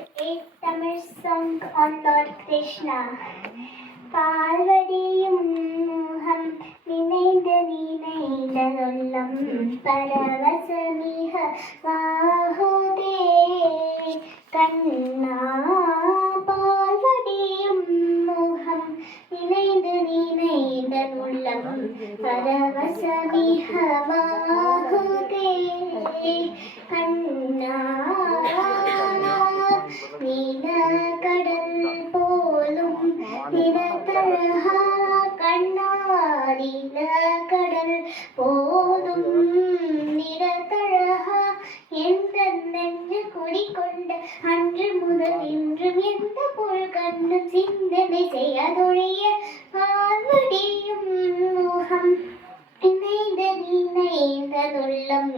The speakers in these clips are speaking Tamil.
a Tamil song on Lord Krishna. பார்வதியும் முகம் நினைந்து நினைந்ததுள்ளம் பரவசமிக வாகுதே கண்ணா. பார்வதியும் முகம் நினைந்து நினைந்ததுள்ளம் பரவசமிக வாகுதே கண்ணா. நீல கடல் போலும் நிறத்தழகா கண்ணாடில கடல் போதும் நிறத்தழகா எந்த நெஞ்சு குடிக்கொண்ட அன்று முதல் இன்றும் எந்த பொருள் கண்ணும் சிந்தனை செய்யாதொழிய பார்வதியும் முகம் இணைந்த நினைந்ததுள்ளம்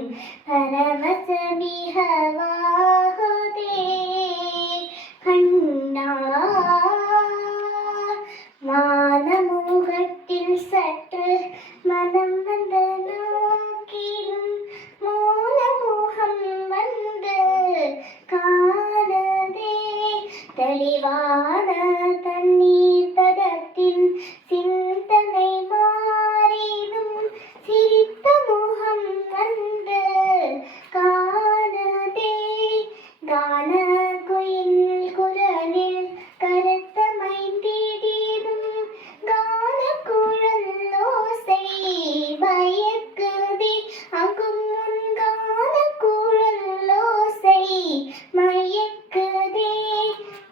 பரவசமிக வாகுதே கண்ணா. மானமுகத்தில் சற்று மனம் வந்த நோக்கிலும் மூலமுகம் வந்து காணதே தெளிவான தண்ணீர் தடத்தின் சிந்தனை மாறினும் சிரித்த முகம் வந்து காணதே கான குயில் குரலில் கருத்த மைந்திடினும் கான குழல் ஓசை மயக்குதே அங்கும் கான குழல் ஓசை மயக்குதே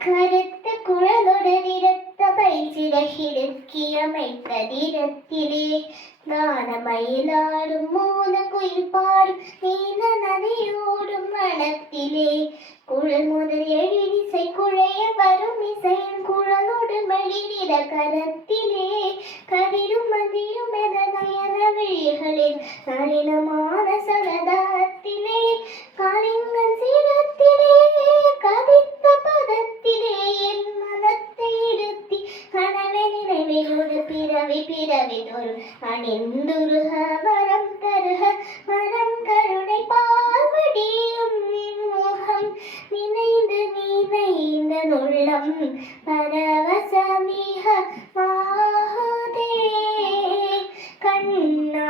கருத்த குழலோடு நிறத்த பைச்சிறகிடுக்கியமைத்ததிரத்திலே கானமயிலாடும் மூல குயில் பாடும் நீல நதியோடும் மனத்திலே குழல் முதல் எழுதிசை குழைய வரும் இசையின் குழலோடு மழிநிற கரத்திலே கதிரும் மதியும் என நயன விழிகளில் நளினமான சகதாத்திலே காலிங்கன் சீரத்திலே கதித்த பதத்திலே என் மனத்தை இருத்தி கனவை நினைவிலோடு பிறவி பிறவி தோறும் அணிந்துருக வரம் தருக மனம் கருணை பார்வதியும் முகம் நினைந்து நினைந்த நுள்ளம் பரவசமிக வாகுதே கண்ணா.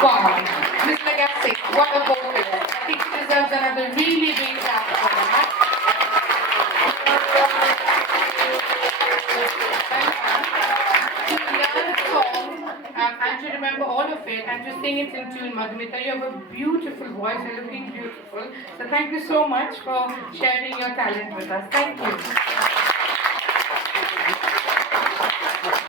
Wow, Mr. Gassick, what a vocalist. I think he deserves another really big clap for that. To learn a song and to remember all of it and to sing it in tune, Madhumita, you have a beautiful voice, you're looking beautiful. So thank you so much for sharing your talent with us. Thank you.